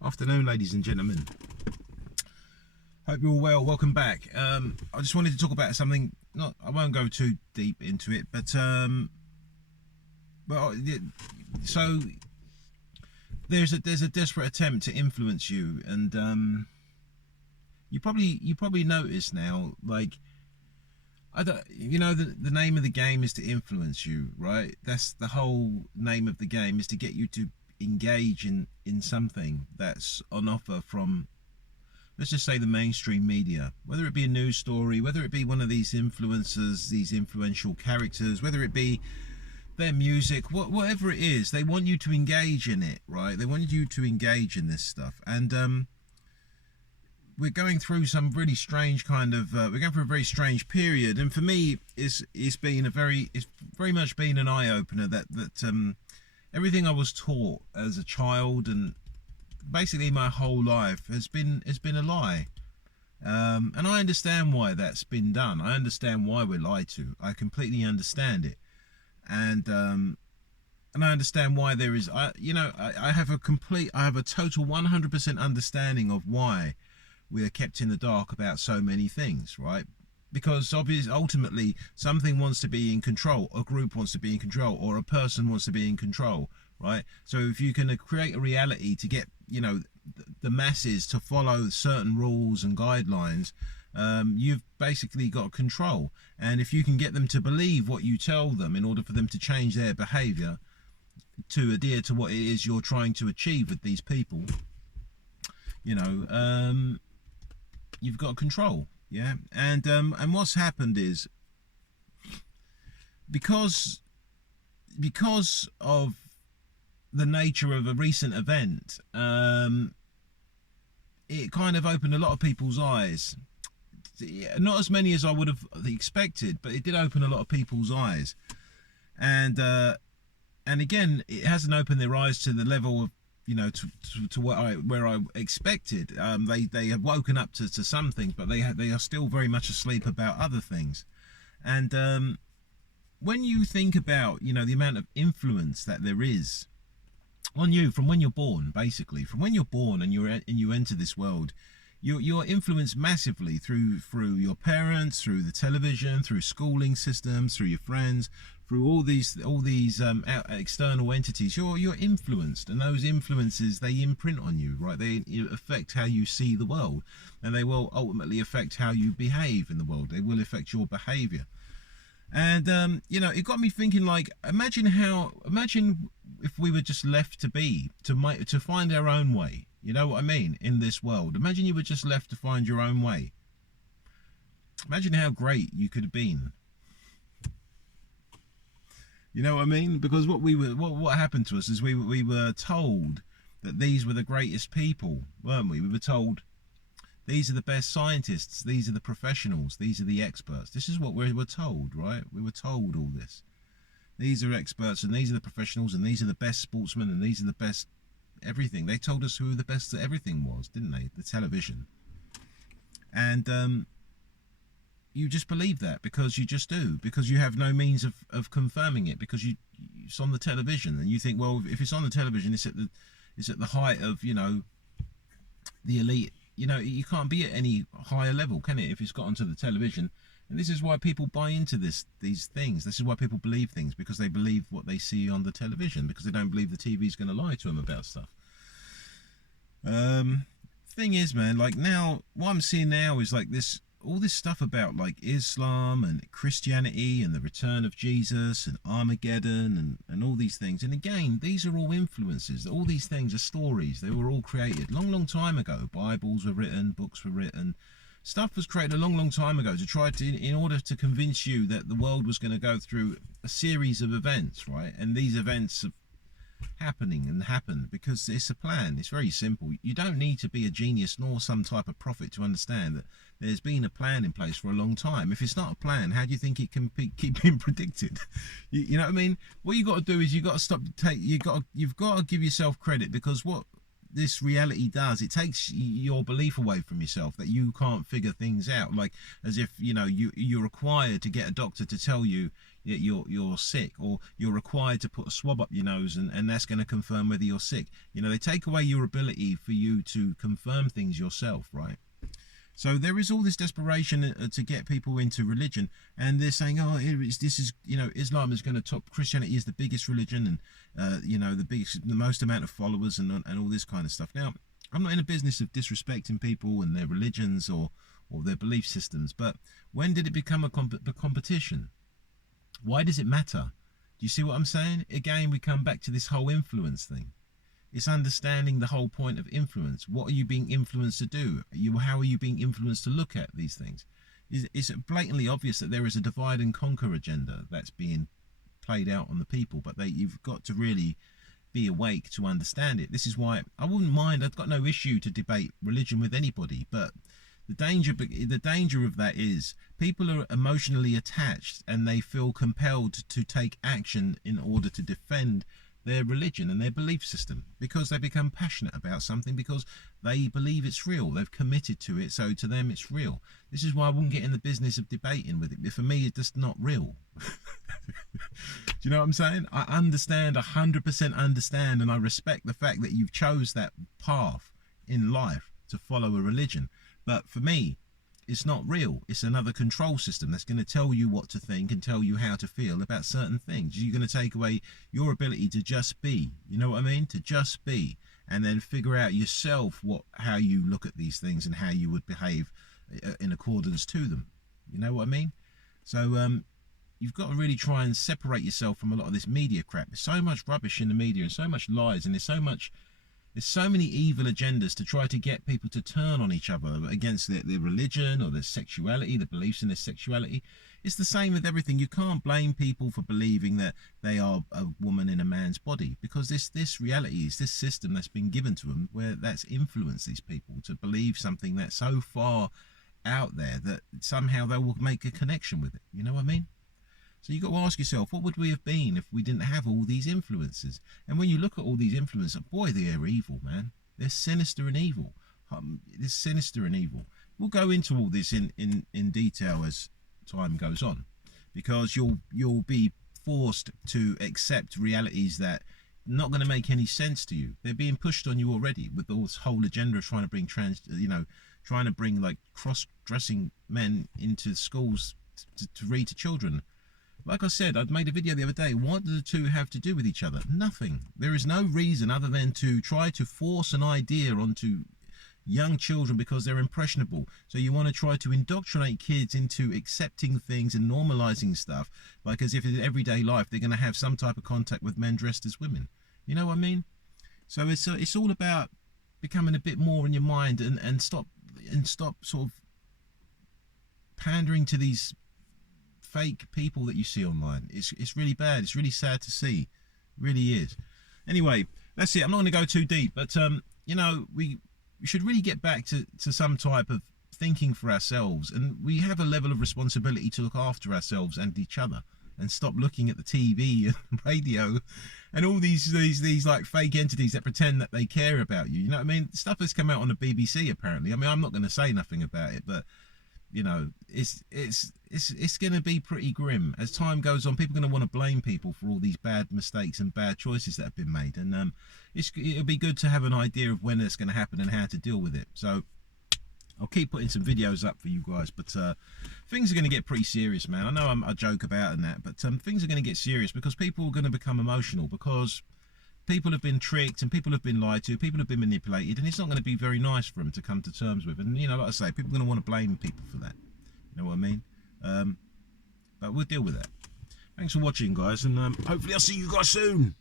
Afternoon, ladies and gentlemen. Hope you're all well. Welcome back. I just wanted to talk about something. Not, I won't go too deep into it, but so there's a desperate attempt to influence you, and you probably notice now, like I don't, the name of the game is to influence you, right? That's the whole name of the game, is to get you to engage in something that's on offer from, let's just say, the mainstream media, whether it be a news story, whether it be one of these influencers, these influential characters, whether it be their music, whatever it is, they want you to engage in it, right? They want you to engage in this stuff. And we're going through some really strange kind of we're going through a very strange period, and for me it's very much been an eye-opener that everything I was taught as a child and basically my whole life has been a lie. And I understand why that's been done. I understand why we're lied to. I completely understand it. And I understand why there is I have a total 100% understanding of why we are kept in the dark about so many things, right? Because obviously, ultimately, something wants to be in control, a group wants to be in control, or a person wants to be in control, right? So if you can create a reality to get, the masses to follow certain rules and guidelines, you've basically got control. And if you can get them to believe what you tell them in order for them to change their behavior to adhere to what it is you're trying to achieve with these people, you know, you've got control. Yeah. And what's happened is, because of the nature of a recent event, it kind of opened a lot of people's eyes. Not as many as I would have expected, but it did open a lot of people's eyes. And again, it hasn't opened their eyes to the level of, to where I expected. They have woken up to something, but they are still very much asleep about other things. And when you think about, the amount of influence that there is on you from when you're born, basically from when you're born and you enter this world, you're influenced massively through your parents, through the television, through schooling systems, through your friends, through all these external entities. You're influenced, and those influences, they imprint on you, right? They affect how you see the world, and they will ultimately affect how you behave in the world. They will affect your behavior. And it got me thinking, like, imagine if we were just left to find our own way. You know what I mean? In this world, imagine you were just left to find your own way. Imagine how great you could have been. You know what I mean? Because what happened to us is we were told that these were the greatest people, weren't we? We were told these are the best scientists, these are the professionals, these are the experts. This is what we were told, right? We were told all this. These are experts, and these are the professionals, and these are the best sportsmen, and these are the best everything. They told us who the best at everything was, didn't they? The television. And you just believe that because you just do, because you have no means of confirming it, because it's on the television, and you think, well, if it's on the television, it's at the height of, the elite. You can't be at any higher level, can it, if it's got onto the television? And this is why people buy into these things. This is why people believe things, because they believe what they see on the television, because they don't believe the TV's going to lie to them about stuff. Thing is, man, like, now what I'm seeing now is like all this stuff about, like, Islam and Christianity and the return of Jesus and Armageddon and all these things. And again, these are all influences. All these things are stories. They were all created long time ago. Bibles were written, books were written. Stuff was created a long time ago to try to, in order to convince you that the world was going to go through a series of events, right? And these events are happened because it's a plan. It's very simple. You don't need to be a genius nor some type of prophet to understand that there's been a plan in place for a long time. If it's not a plan, how do you think it can keep being predicted? You know what I mean? What you got to do is you've got to give yourself credit, because this reality does, it takes your belief away from yourself that you can't figure things out, like as if, you know, you're required to get a doctor to tell you that you're sick, or you're required to put a swab up your nose and that's going to confirm whether you're sick. You know, they take away your ability for you to confirm things yourself, right? So there is all this desperation to get people into religion, and they're saying, oh, this is, you know, Islam is going to top, Christianity is the biggest religion, and you know, the most amount of followers, and all this kind of stuff. Now, I'm not in the business of disrespecting people and their religions or their belief systems, but when did it become a competition? Why does it matter? Do you see what I'm saying? Again, we come back to this whole influence thing. It's understanding the whole point of influence. What are you being influenced to do? How are you being influenced to look at these things? It's blatantly obvious that there is a divide and conquer agenda that's being played out on the people, but you've got to really be awake to understand it. This is why I wouldn't mind, I've got no issue to debate religion with anybody, but the danger of that is people are emotionally attached and they feel compelled to take action in order to defend their religion and their belief system, because they become passionate about something, because they believe it's real, they've committed to it, so to them it's real. This is why I wouldn't get in the business of debating with it. For me, it's just not real. Do you know what I'm saying? I understand, 100% understand, and I respect the fact that you've chose that path in life to follow a religion, but for me, it's not real. It's another control system that's going to tell you what to think and tell you how to feel about certain things. You're going to take away your ability to just be, you know what I mean? To just be, and then figure out yourself how you look at these things and how you would behave in accordance to them. You know what I mean? So you've got to really try and separate yourself from a lot of this media crap. There's so much rubbish in the media and so much lies, and there's so many evil agendas to try to get people to turn on each other against their religion or their sexuality, the beliefs in their sexuality. It's the same with everything. You can't blame people for believing that they are a woman in a man's body, because this reality is this system that's been given to them, where that's influenced these people to believe something that's so far out there that somehow they will make a connection with it. You know what I mean? So you've got to ask yourself, what would we have been if we didn't have all these influences? And when you look at all these influences, boy, they are evil, man. They're sinister and evil. It's sinister and evil. We'll go into all this in detail as time goes on, because you'll be forced to accept realities that are not going to make any sense to you. They're being pushed on you already with this whole agenda of trying to bring trying to bring like cross-dressing men into schools to read to children. Like I said, I'd made a video the other day. What do the two have to do with each other? Nothing. There is no reason other than to try to force an idea onto young children because they're impressionable. So you want to try to indoctrinate kids into accepting things and normalizing stuff, like as if in everyday life they're going to have some type of contact with men dressed as women. You know what I mean? So it's all about becoming a bit more in your mind and stop sort of pandering to these fake people that you see online. It's really bad. It's really sad to see. It really is. Anyway, that's it. I'm not going to go too deep, but you know, we should really get back to some type of thinking for ourselves, and we have a level of responsibility to look after ourselves and each other, and stop looking at the TV and radio and all these like fake entities that pretend that they care about you. You know what I mean? Stuff has come out on the BBC apparently. I mean, I'm not going to say nothing about it, but you know, it's going to be pretty grim as time goes on. People are going to want to blame people for all these bad mistakes and bad choices that have been made, and it'll be good to have an idea of when it's going to happen and how to deal with it. So I'll keep putting some videos up for you guys, but things are going to get pretty serious, man. I know I joke about and that, but things are going to get serious because people are going to become emotional, because people have been tricked and people have been lied to, people have been manipulated, and it's not going to be very nice for them to come to terms with. And you know, like I say, people are going to want to blame people for that. You know what I mean? But we'll deal with that. Thanks for watching, guys, and hopefully I'll see you guys soon.